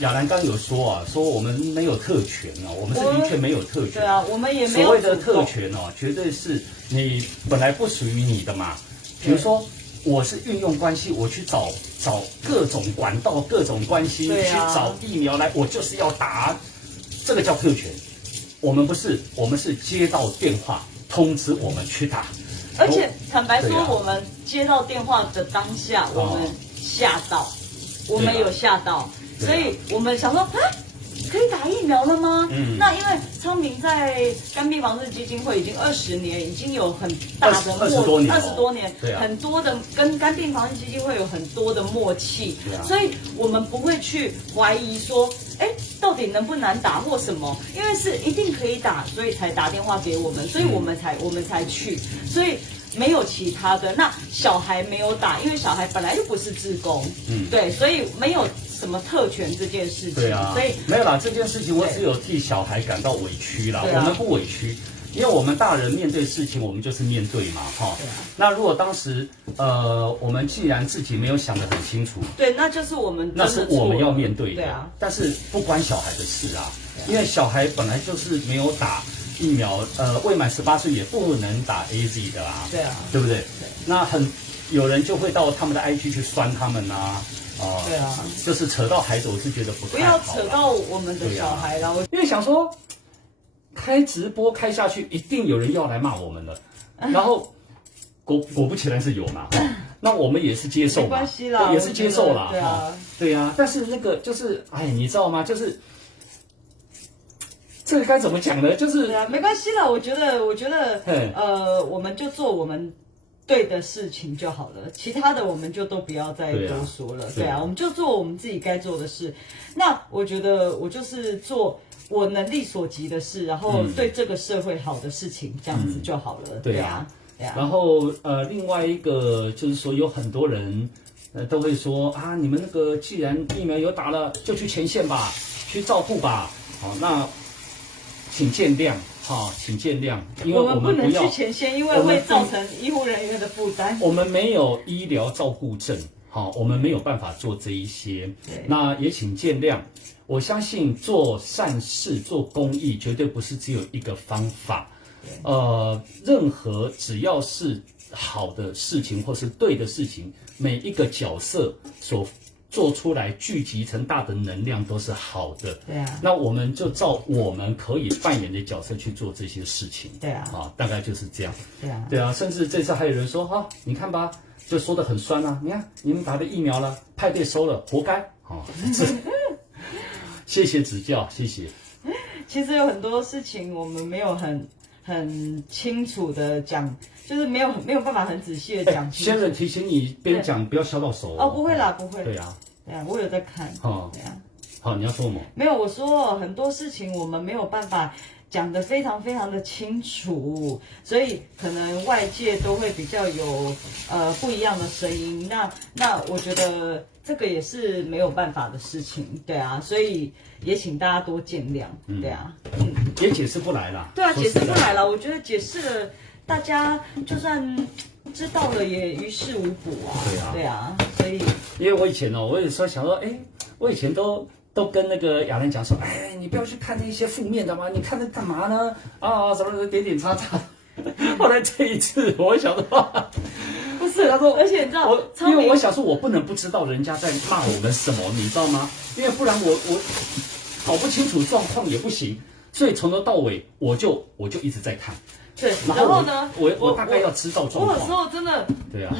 亚兰刚有说啊，说我们没有特权啊，我们是的确没有特权。对啊，我们也没有所谓的特权哦，绝对是你本来不属于你的嘛。比如说，我是运用关系，我去找各种管道、各种关系，去找疫苗来，我就是要打，这个叫特权。我们不是，我们是接到电话通知我们去打。而且坦白说，我们接到电话的当下，我们吓到，我们有吓到。所以我们想说，啊，可以打疫苗了吗？那因为昌明在肝病防治基金会已经20年，已经有很大的20多年，很多的跟肝病防治基金会有很多的默契，所以我们不会去怀疑说，哎，到底能不能打或什么？因为是一定可以打，所以才打电话给我们，所以我们才去，所以。没有其他的，那小孩没有打，因为小孩本来就不是志工，对，所以没有什么特权这件事情，对啊，所以没有啦，这件事情我只有替小孩感到委屈啦，我们不委屈，因为我们大人面对事情，我们就是面对嘛，哈。那如果当时我们既然自己没有想得很清楚，对，那就是我们要面对的，对啊。但是不关小孩的事啊，因为小孩本来就是没有打疫苗，未满18岁也不能打 AZ 的啊，对啊，对不对？那有人就会到他们的 IG 去酸他们啊，对啊，就是扯到孩子，我是觉得不要扯到我们的小孩了，因为想说开直播开下去，一定有人要来骂我们了，然后果不其然是有嘛，那我们也是接受嘛，没关系啦，也是接受啦，对啊，对啊，但是那个就是，哎，你知道吗？就是。这个该怎么讲呢？就是没关系啦，我觉得，我们就做我们对的事情就好了，其他的我们就都不要再多说了。对啊，我们就做我们自己该做的事。那我觉得我就是做我能力所及的事，然后对这个社会好的事情，这样子就好了。对啊，然后另外一个就是说，有很多人都会说啊，你们那个既然疫苗有打了，就去前线吧，去照顾吧。好，那。请见谅，请见谅，因为我们不能去前线，因为会造成医护人员的负担。我们没有医疗照护证，我们没有办法做这一些。那也请见谅。我相信做善事、做公益，绝对不是只有一个方法。任何只要是好的事情或是对的事情，每一个角色所做出来聚集成大的能量都是好的，对啊。那我们就照我们可以扮演的角色去做这些事情，对啊。大概就是这样，对啊。对啊，甚至这次还有人说，你看吧，就说得很酸啊，你看你们打的疫苗了，派对收了，活该，谢谢指教，谢谢。其实有很多事情我们没有很清楚的讲，就是没有办法很仔细的讲清楚。先生提醒你，边讲不要削到手哦。不会啦，不会。对啊，我有在看。对啊。好，你要说什么？没有，我说很多事情我们没有办法讲得非常非常的清楚，所以可能外界都会比较有不一样的声音。那我觉得这个也是没有办法的事情，对啊，所以也请大家多见谅，对啊，也解释不来啦。对啊，解释不来了。我觉得解释了，大家就算知道了也于事无补啊。对啊，所以因为我以前我有时候想说，我以前都跟那个亚兰讲说，你不要去看那些负面的嘛，你看那干嘛呢？什么点点叉叉。后来这一次，我想说，不是他说，而且你知道，因为我想说，我不能不知道人家在骂我们什么，你知道吗？因为不然我搞不清楚状况也不行，所以从头到尾我就一直在看。对，然后呢，我大概要知道状况。我有时候真的对啊。